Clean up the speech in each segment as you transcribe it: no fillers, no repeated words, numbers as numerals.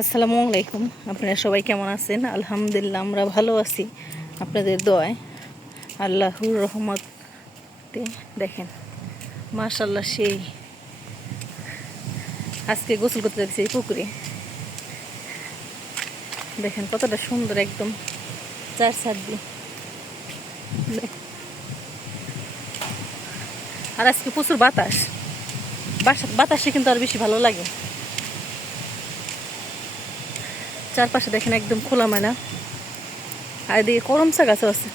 আসসালামু আলাইকুম। আপনারা সবাই কেমন আছেন? আলহামদুলিল্লাহ আমরা ভালো আছি আপনাদের দোয়ায়, আল্লাহর রহমতে। দেখেন মাশাআল্লাহ, সেই আজকে গোসল করতে যাচ্ছি এই পুকুরে। দেখেন কতটা সুন্দর, একদম চার চার দিয়ে। আর আজকে প্রচুর বাতাস, বাতাসে কিন্তু আর বেশি ভালো লাগে। চারপাশে দেখেন একদম খোলামেলা, আর এদিকে করমচা গাছও আছে।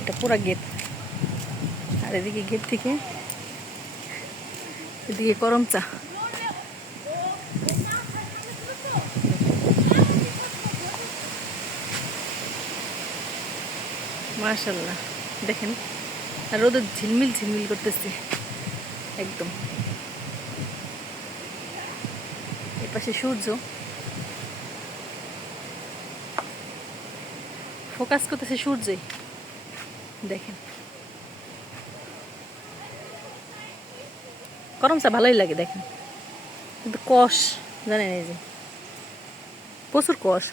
এটা পুরা গেট, আর এদিকে গেট থেকে এদিকে করমচা। মাশাআল্লাহ দেখেন, আর রোদের ঝিলমিল ঝিলমিল করতেছে একদম। এপাশে সূর্য ফোকাস করতেছে সূর্যে, দেখেন। করমচা ভালোই লাগে দেখেন, কিন্তু কষ, জানেন এই যে প্রচুর কষ।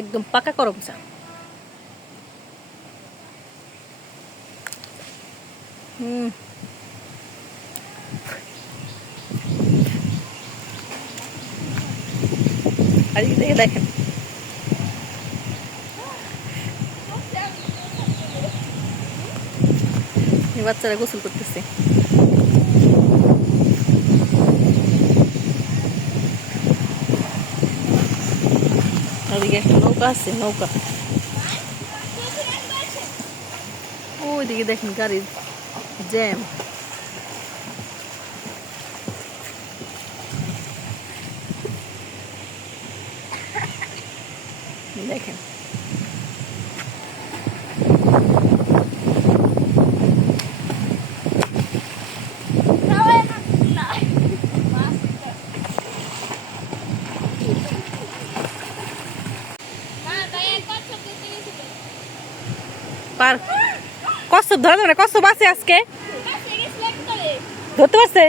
একদম পাকা করমচা। আর এই দিকে দেখেন এই বাচ্চারা গোসল করতেছে। ওইদিকে একটা নৌকা আছে, নৌকা। ওইদিকে দেখেন গাড়ির জ্যাম। দেখেন পার কচ্ছপ ধরে না, কচ্ছপ আছে আজকে ধরতে পারছে।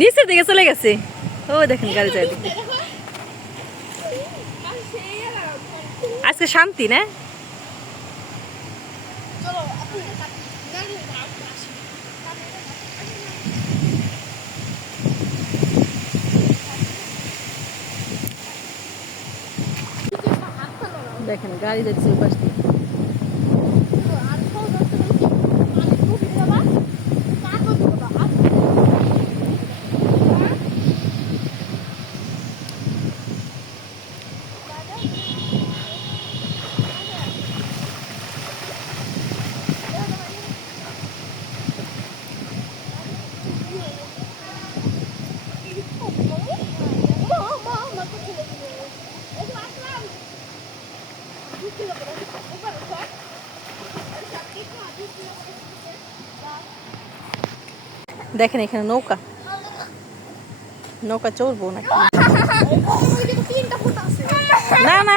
নিচের দিকে চলে গেছে। ও দেখেন গাড়ি যায় দিকে। আজকে শান্তি না? দেখেন গাড়ি যাচ্ছে ওই পাশ দিয়ে। দেখেন এখানে নৌকা, নৌকা চড়বো নাকি? না না,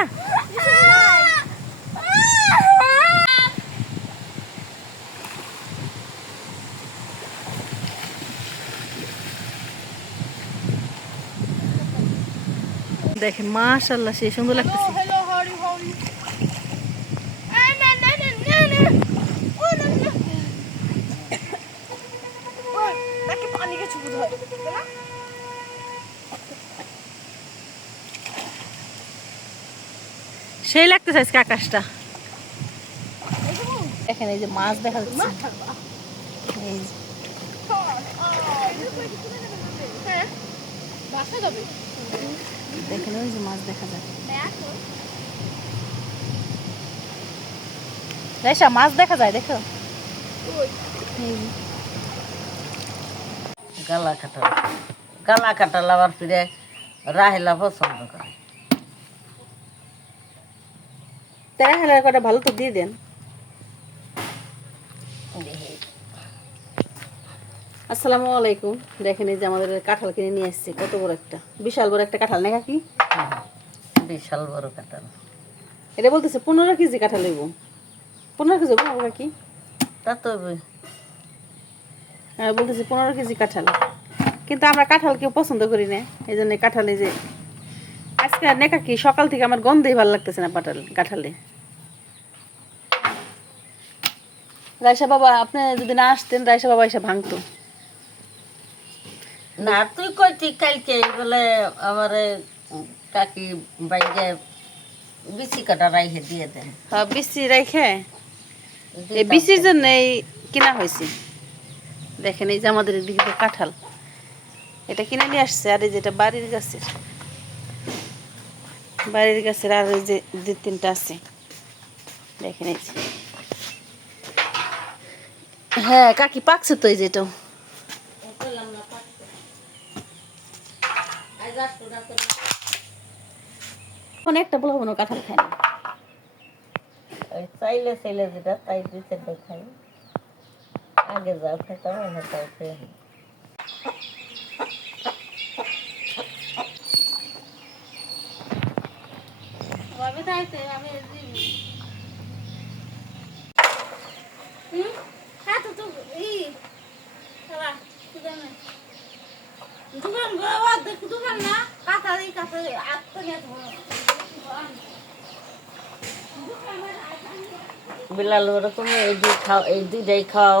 দেখেন মাশাআল্লাহ সেই সুন্দর লাগতেছে। সেই লাগতেছে আজকে আকাশটা। দেখেন এই যে মাছ দেখা যাচ্ছে, এই যে দেখেন ওই যে মাছ দেখা যায়। রেশা মাছ দেখা যায়, দেখো গালা কাটা, গালা কাটা লাবার ফিরে রাহেলা পছন্দ করে। তারা হেলার কটা ভালো তো দিয়ে দেন। আসসালামু আলাইকুম। দেখেন এই যে আমাদের কাঁঠাল কিনে নিয়ে এসেছি, কত বড় একটা, বিশাল বড় একটা কাঁঠাল না কাকি? বিশাল বড় কাঁঠাল। এটা বলতেছে 15 কেজি কাঁঠাল হইব। 15 কেজি হইব কাকি? তা তো হ্যাঁ বলতেছে 15 কেজি কাঁঠাল, কিন্তু আমরা কাঁঠাল কেউ পছন্দ করি না, এই জন্য কাঁঠালে যে আজকে নেকা কি সকাল থেকে আমার গন্ধেই ভালো লাগতেছে না কাঁঠালে। রাইসা বাবা আপনি যদি না আসতেন, রাইসা বাবা এসে ভাঙতো। না, তুই কইতি কালকে বলে আমারে কাকি বাইরে বিচি কাটা রাইখে দিয়ে দেন। হ্যাঁ বিচি রাইখে, এই বিচির জন্য কিনা হয়েছে। দেখেন এই যে আমাদের এদিকে কাঁঠাল, এটা কিনে নিয়ে আসছে। আর এই যেটা বাড়ির গাছের আর এই যে 2-3টা আছে, দেখেন এই যে। হ্যাঁ কাকি পাকছে তো এই যেটাও। একটা বলা হবো না, কাঁঠাল খায় না। চাইলে চাইলে যেটা তাই 2-4টা খাই। আগে যাও খেতাম, এখন তাও খেয়ে নিই। বিলাল ওরকম এই দুইটাই খাও,